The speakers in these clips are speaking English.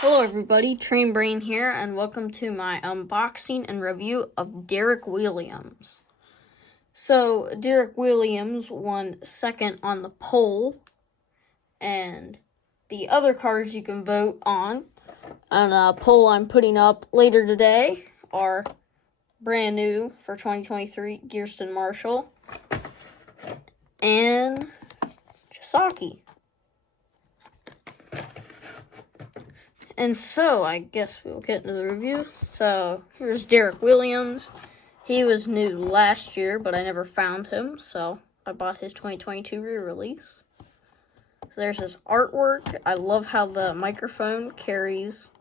Hello everybody, Train Brain here, and welcome to my unboxing and review of Derek Wheeliams. So, Derek Wheeliams won second on the poll, and the other cars you can vote on a poll I'm putting up later today are brand new for 2023, Gearston Marshall, and Chisaki. And so, I guess we'll get into the review. So, here's Derek Wheeliams. He was new last year, but I never found him, so I bought his 2022 re-release. So there's his artwork. I love how the microphone carries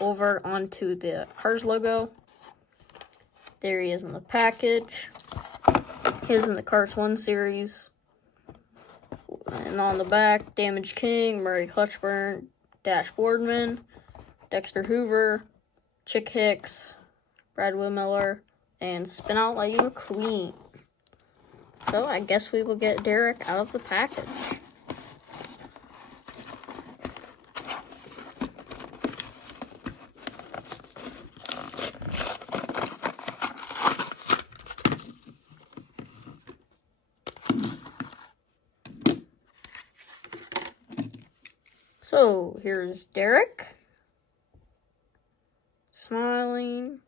over onto the Cars logo. There he is in the package. He is in the Cars 1 series. And on the back, Damage King, Murray Clutchburn, Dash Boardman, Dexter Hoover, Chick Hicks, Brad Miller, and Spin Out Lightning McQueen. So I guess we will get Derek out of the package. So here's Derek. Smiling.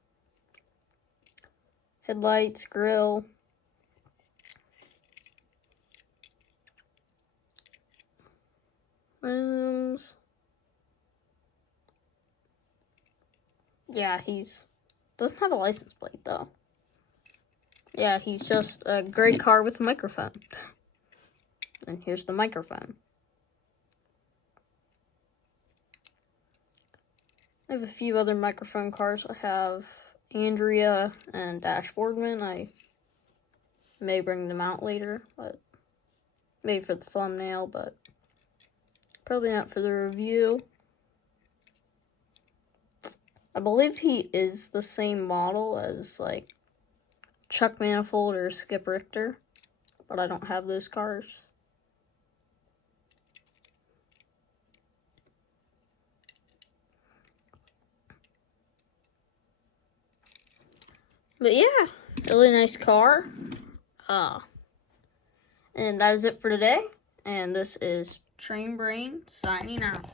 Headlights, grill. Rims. Yeah, doesn't have a license plate though. Yeah, he's just a gray car with a microphone. And here's the microphone. I have a few other microphone cars. I have Andrea and Dash Boardman. I may bring them out later, but maybe for the thumbnail, but probably not for the review. I believe he is the same model as like Chuck Manifold or Skip Richter, but I don't have those cars. But yeah, really nice car. And that is it for today. And this is Train Brain signing out.